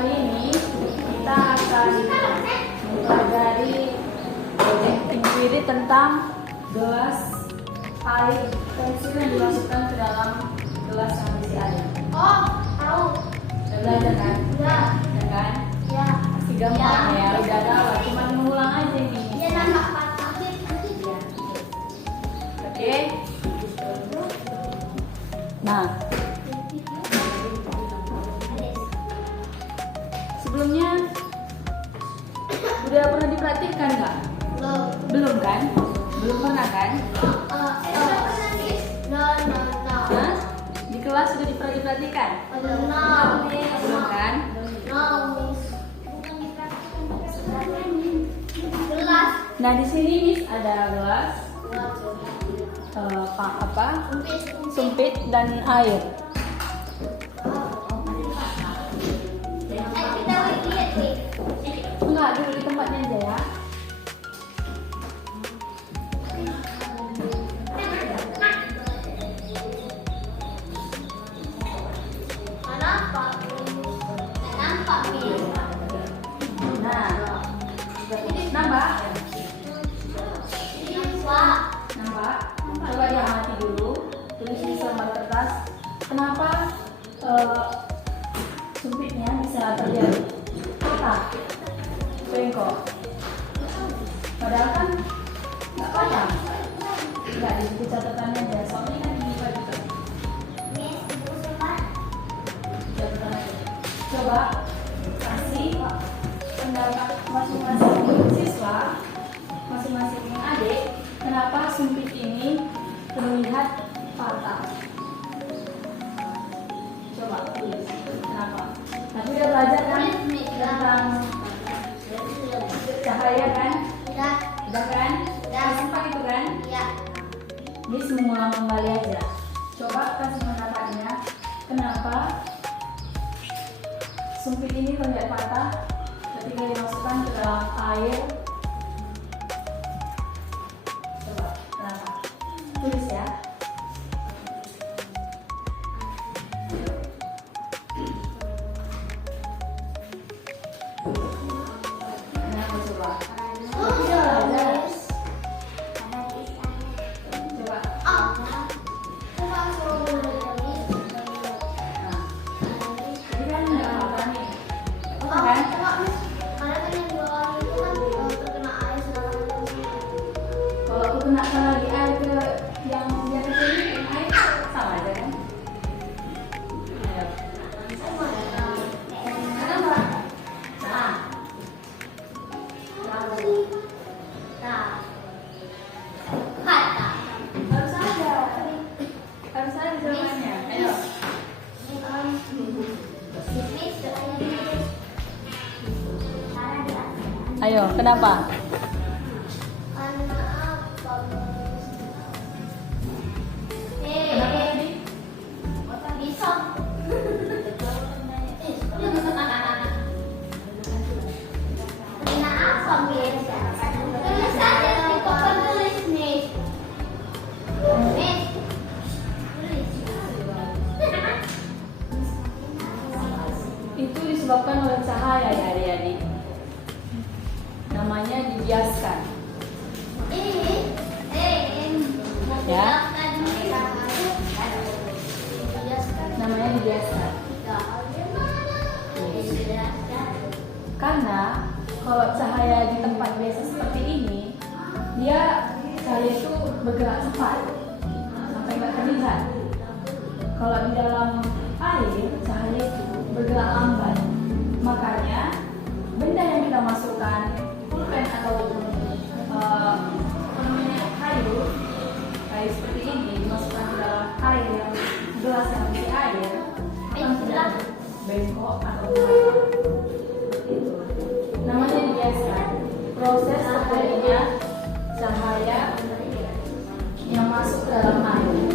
kali ini kita akan mempelajari inquiry tentang gelas air pensil yang dimasukkan ke dalam gelas yang berisi air. Oh, tahu. Udah belajar kan? Ya. Ya kan? Ya. Masih gampang ya, udah tahu. Cuma mengulang aja ini. Dia nampak patah. Ya. Oke. Nah, sebelumnya udah pernah diperhatikan nggak? Belum. Belum kan? Belum pernah kan? Hah? Di kelas sudah pernah diperhatikan? Belum kan? Nah di sini Miss ada gelas, sumpit dan air. Enggak, dulu di tempatnya aja ya. Nah, nambah. Coba diamati dulu, tulis di selembar kertas. Kenapa sumpitnya bisa terjadi patah, bengkok? Padahal kan nggak patah. Nggak di buku catatannya aja, soalnya kan di baju catatan aja. Coba kasih pendapat masing-masing siswa, masing-masing adik, kenapa sumpit ini terlihat patah? Coba tulis kenapa. Tapi udah belajar kan tentang cahaya kan? Udah kan? Sempat itu kan? Miss mengulang kembali aja. Coba kasih pendapatnya, kenapa sumpit ini terlihat patah ketika dimasukkan ke dalam air? Coba, kenapa? Tulis ya. Kenapa coba? Kena lagi air ke yang dia kesini, air sama aja kan? Ayo. Kenapa? Harus ada jawabannya. Ayo. Ayo, kenapa? Itu disebabkan oleh cahaya ya adik-adik. Namanya dibiaskan. Ya. Namanya dibiaskan. Karena kalau cahaya di tempat biasa seperti ini, dia cahaya itu bergerak cepat sampai nggak terlihat. Kalau di dalam air, cahaya itu bergerak lambat. Makanya benda yang kita masukkan, pulpen atau kayu seperti ini dimasukkan ke dalam air yang gelas yang berisi air, akan tidak bengkok atau patah. Itu namanya dibiaskan. Proses terjadinya cahaya yang masuk ke dalam air.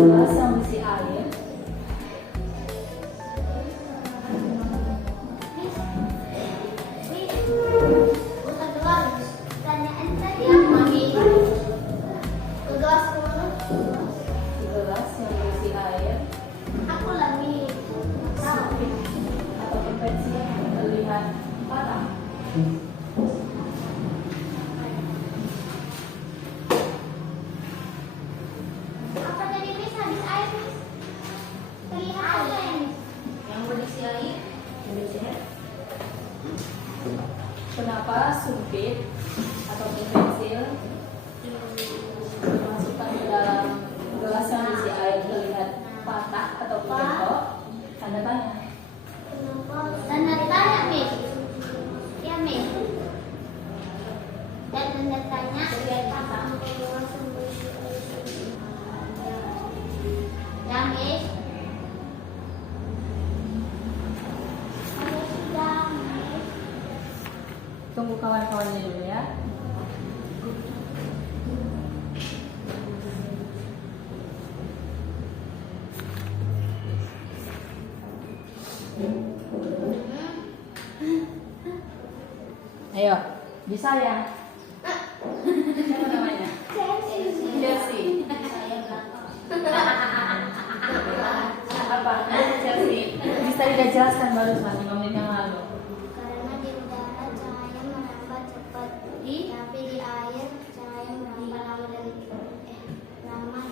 gelas yang berisi air. Gelas yang berisi air. Sempit atau kecil yang terlihat patah. Kenapa sumpit atau pensil dimasukkan ke dalam gelas yang berisi air terlihat patah atau bengkok? Tanda tanya. Tanda tanya, Miss. Ya, Miss. Dan tanda tanya patah. Ya, Miss. Tunggu kawan-kawannya dulu ya. Ayo, bisa ya? Siapa namanya? Chelsea. Apa? Chelsea. Bisa dijelaskan barusan 5 menit yang lalu. Karena di udara cahaya merambat cepat, tapi di air cahaya merambat lama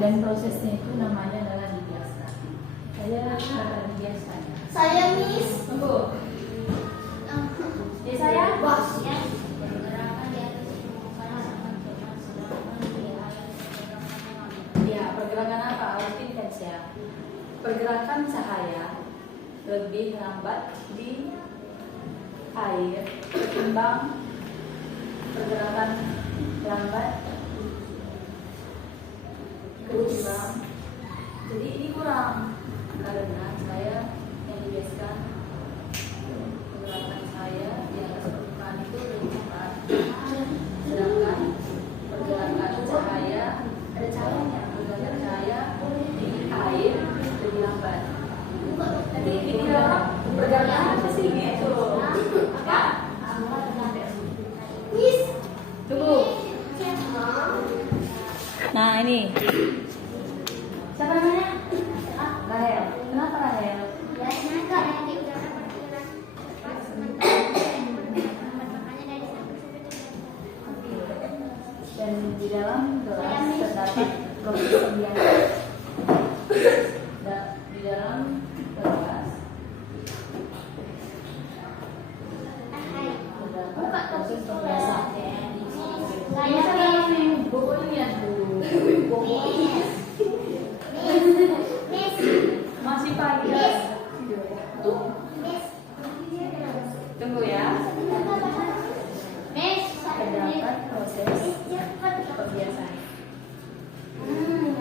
dan prosesnya itu namanya adalah dibiaskan. Saya dibiaskan. Saya, Miss. Tunggu. Saya Bos, ya. Ya, pergerakan apa? Mungkin ya. Pergerakan cahaya lebih lambat di air ketimbang pergerakan lambat ketimbang. Jadi ini kurang karena saya yang dibiasakan pergerakan saya di atas permukaan itu lebih cepat, sedangkan pergerakan cahaya ada cahayanya, pergerakan cahaya di air lebih lambat. Jadi di dalam pergerakan apa sih gitu? Ya? Miss. Tunggu. Nah ini siapa namanya? Rahel. Kenapa Rahel? Biasanya karena di udara bergerak cepat Dan di dalam gelas terdapat proses pembiasan. Di dalam gelas terdapat proses pembiasan. Saya Pokoknya dulu. Miss. Masih pagi. Miss. Tunggu ya. Miss. Terdapat proses Cepat. pembiasan.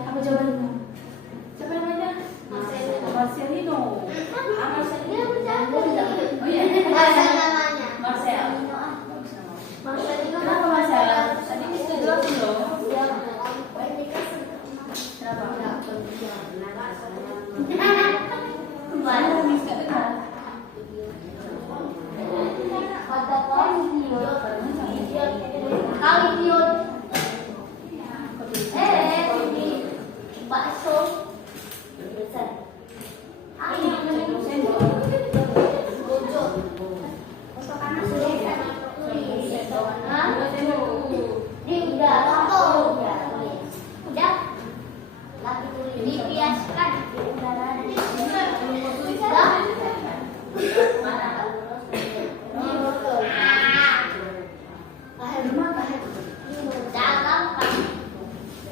Apa jawabanmu? Siapa namanya? Marcelino. Dia bercanda. Oh iya. Namanya. Marcel. Marcelino. Kenapa Marcel? Tadi kita jelasin loh. Mana bisa dengar? Bakso. Dibiaskan di udara dalam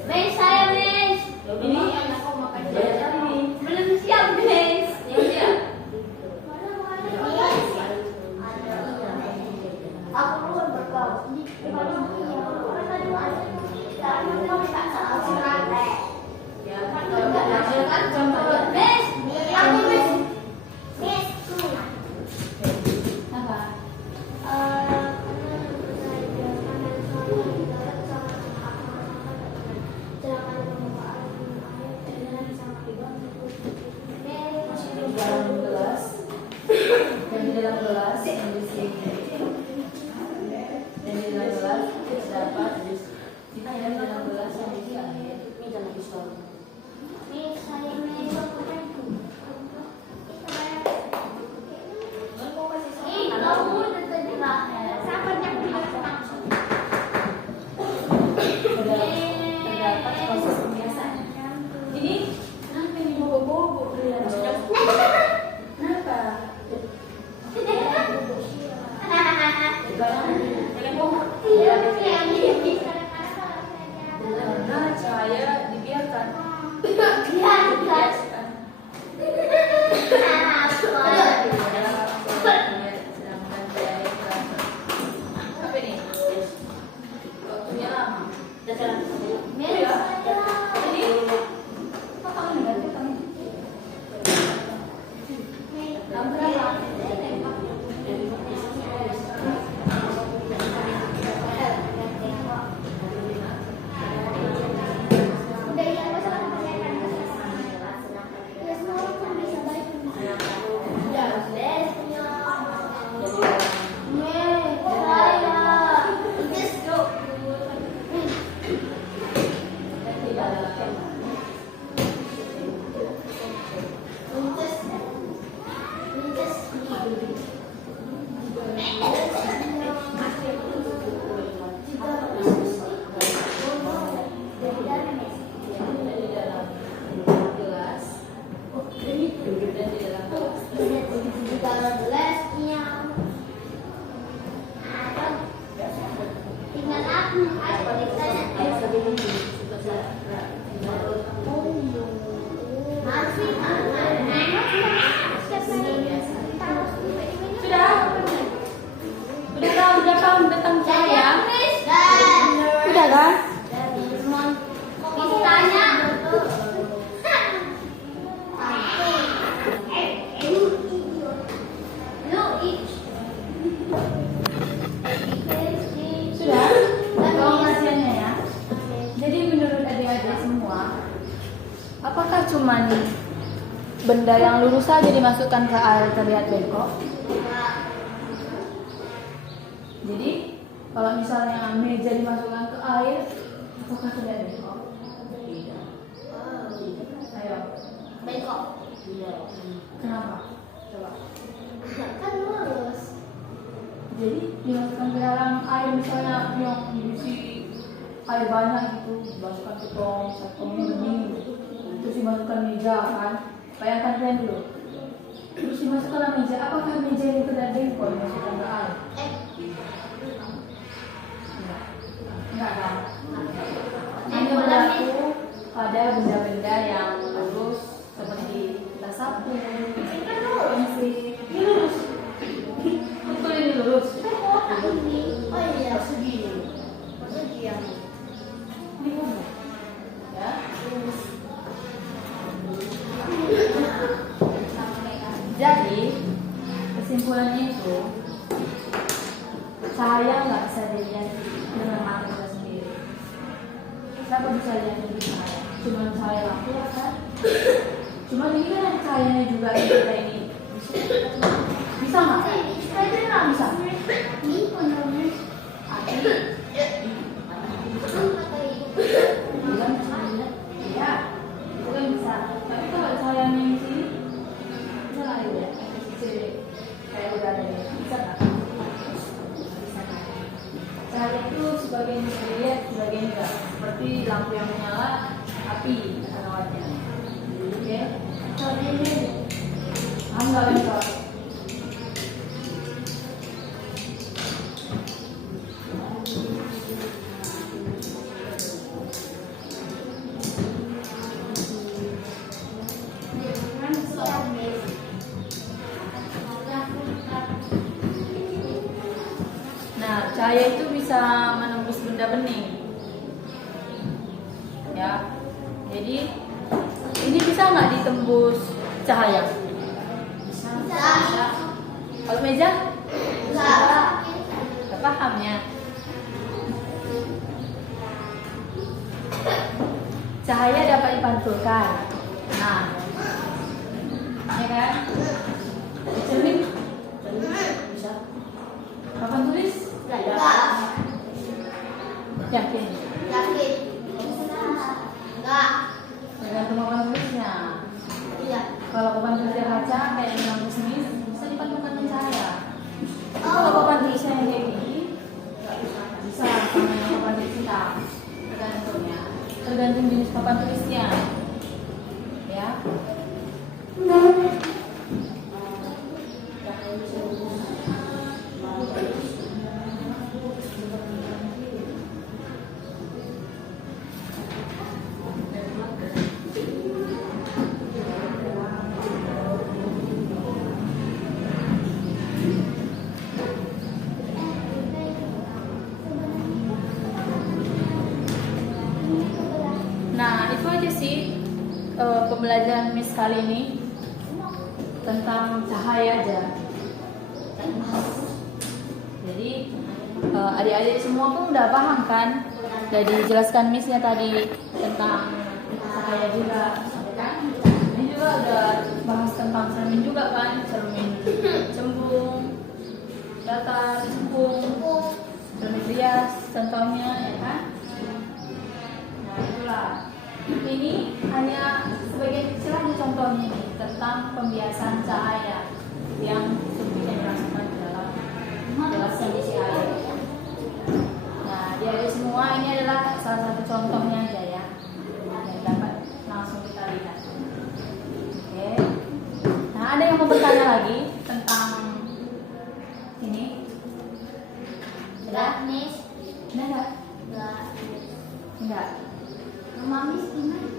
Miss, saya Miss. Ini Belum siap Miss. Aku belum berkau. Miss, aku Miss. Miss, Dan di dalam gelas terdapat kita yang di dalam gelas yang diisi air. Ini dalam pistol. Ini saya ini Terdapat proses pembiasaan. Ini kenapa ini bobo-bobo? Kenapa? Karena cahaya dibiarkan. Apa ini? Waktunya lama. Jadi, apa kamu negatif kamu? Kamu berapa? Udah tahu tentang cahaya? Udah kan? Sudah? Tolong hasilnya ya. Jadi menurut adik-adik semua, apakah cuman benda yang lurus saja dimasukkan ke air terlihat bengkok? Jadi kalau misalnya meja dimasukkan ke air, apakah terlihat bengkok? Tidak. Ayo. Bengkok. Kenapa? Coba. Kan lurus. Jadi dimasukkan ke dalam air misalnya yang diisi air banyak gitu, dimasukkan ke tong, tongnya bening, terus dimasukkan meja kan? Bayangkan kalian dulu. Terus dimasukkan meja, apakah meja itu terlihat bengkok dimasukkan ke air? Enggak kan? Hanya berlaku pada benda-benda yang lurus seperti kita sapu, pensil. Ini lurus. Betul ini lurus. Oh iya. Persegi. Persegi yang Ini lurus. Ya. Jadi kesimpulannya itu cahaya nggak bisa dilihat dengan mata kita sendiri. Siapa bisa lihat ini cahaya? Cuma cahaya lampu ya kan? Cuma ini kan ada cahayanya juga di kita ini. Bisa nggak? Nggak bisa. ini penuhnya. Api. Bukan cahaya. Ya, itu kan bisa. Tapi kalau cahayanya di sini, bisa nggak dilihat? Kayak udara ini. Bisa nggak? Bisa nggak? Cahaya itu sebagian bisa dilihat, sebagian enggak. Seperti lampu yang menyala, api kata kawannya. Oke? Cahaya ini. Enggak bisa. Nah, cahaya itu bisa menembus benda bening. Ya. Jadi ini bisa nggak ditembus cahaya? Bisa. Kalau meja? Bisa. Nggak paham ya? Cahaya dapat dipantulkan. Nah, ya kan? Cermin bisa. Enggak. Yakin? Yakin. Enggak. Tergantung papan tulisnya. Iya. Kalau papan tulisnya kaca kayak di kampus ini bisa dipadukan dengan cahaya. Tapi Oh. kalau papan tulisnya yang kayak gini nggak bisa sama yang papan tulis hitam. Tergantungnya. Tergantung jenis papan tulisnya. Ya. Nah, itu aja sih pembelajaran Miss kali ini tentang cahaya aja. Jadi adik-adik semua pun udah paham kan? Udah dijelaskan Missnya tadi tentang cahaya juga, kan? Ini juga udah bahas tentang cermin juga kan? Cermin cembung, datar, cembung, cermin rias, contohnya ya kan? Nah itulah. Ini hanya sebagian kecil aja contohnya nih tentang pembiasan cahaya yang suntikan dimasukkan ke dalam gelas kondisi air. Nah, adik-adik semua ini adalah salah satu contohnya aja ya yang dapat langsung kita lihat. Oke. Nah, ada yang mau bertanya lagi tentang ini? Enggak, Miss. Enggak? Enggak. Enggak. Rumah Miss gimana?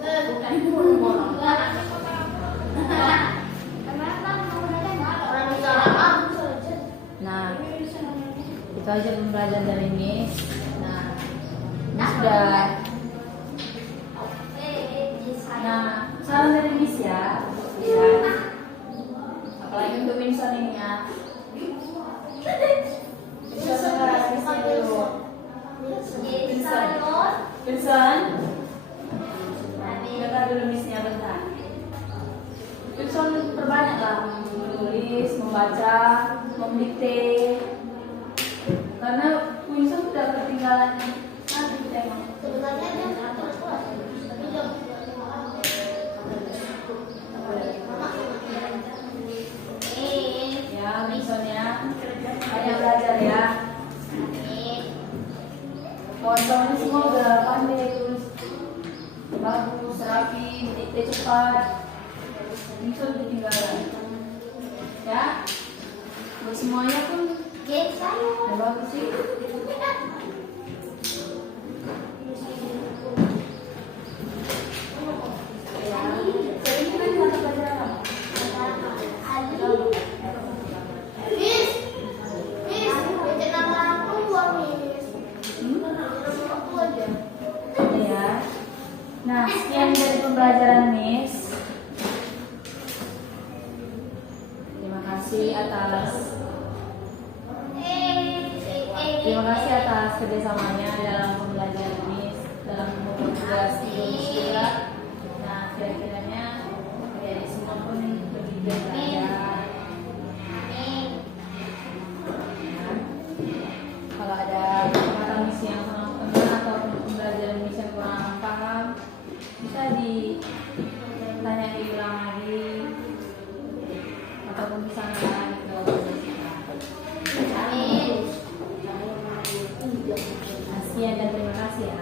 Bukan itu borong-borong. Nah, itu aja pembelajaran dari Miss. Nah, Miss sudah. Nah, saran dari Miss ya. Apalagi untuk Vincent ini ya. Vincent dengar Miss dulu. Vincent, dengar dulu Missnya bentar. Vincent perbanyaklah menulis, membaca, mendikte. Karena Vincent sudah ketinggalan nanti emang. Sebenarnya dia satu kuat, tapi dia Ya, Vincent ya. Banyak belajar ya. Kawan-kawan semua udah pandai tulis bagus, rapi, dikte cepat. Vincent ketinggalan. Ya, buat semuanya pun udah bagus sih. Ya, jadi ini kan mata pelajaran kamu. Ya. Nah, sekian dari pembelajaran Miss. Terima kasih atas kerjasamanya dalam pembelajaran Miss dalam membuat tugas Indonesia. Nah, kira-kiranya dari semua pun lebih belajar. Kalau ada kata Miss yang kurang paham atau pembelajaran Miss yang kurang paham, bisa ditanya diulang lagi ataupun bisa nanya ke sekian dan terima kasih ya.